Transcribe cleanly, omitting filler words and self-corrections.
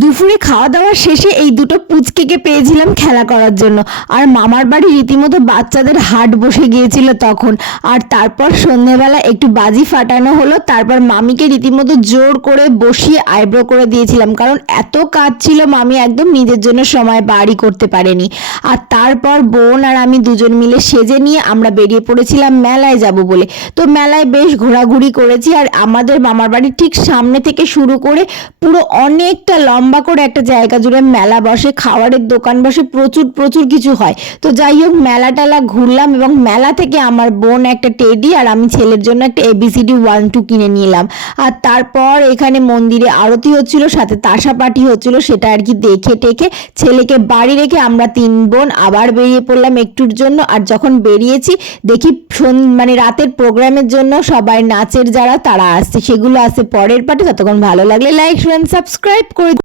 দুপুরে খাওয়া দাওয়া শেষে এই দুটো পুচকেকে পেয়েছিলাম খেলা করার জন্য। আর মামার বাড়ি রীতিমতো বাচ্চাদের হাট বসে গিয়েছিল তখন। আর তারপর সন্ধেবেলা একটু বাজি ফাটানো হলো, তারপর মামিকে রীতিমতো জোর করে বসিয়ে আইব্রো করে দিয়েছিলাম, কারণ এত কাজ ছিল মামি একদম নিজের জন্য সময় বাড়ি করতে পারেনি। আর তারপর বোন আর আমি দুজন মিলে সেজে নিয়ে আমরা বেরিয়ে পড়েছিলাম মেলায় যাব বলে। তো মেলায় বেশ ঘোরাঘুরি করেছি, আর আমাদের মামার বাড়ির ঠিক সামনে থেকে শুরু করে পুরো অনেকটা লম্বা করে একটা জায়গা জুড়ে মেলা বসে, খাবারের দোকান বসে, প্রচুর প্রচুর কিছু হয়। তো যাই হোক, মেলা টেলা ঘুরলাম এবং মেলা থেকে আমার বোন একটা টেডি আর আমি ছেলের জন্য একটা ABCD 1 2 কিনে নিলাম। আর তারপর এখানে মন্দিরে আরতি হচ্ছিল, সাথে তাসা পার্টি হচ্ছিল, সেটা আর কি দেখে টেকে ছেলেকে বাড়ি রেখে আমরা তিন বোন আবার বেরিয়ে পড়লাম একটুর জন্য। আর যখন বেরিয়েছি দেখি মানে রাতের প্রোগ্রামের জন্য সবাই নাচের যারা তারা আসছে, সেগুলো আসছে পরের পার্টে। ততক্ষণ ভালো লাগলে লাইক, শেয়ার, সাবস্ক্রাইব করে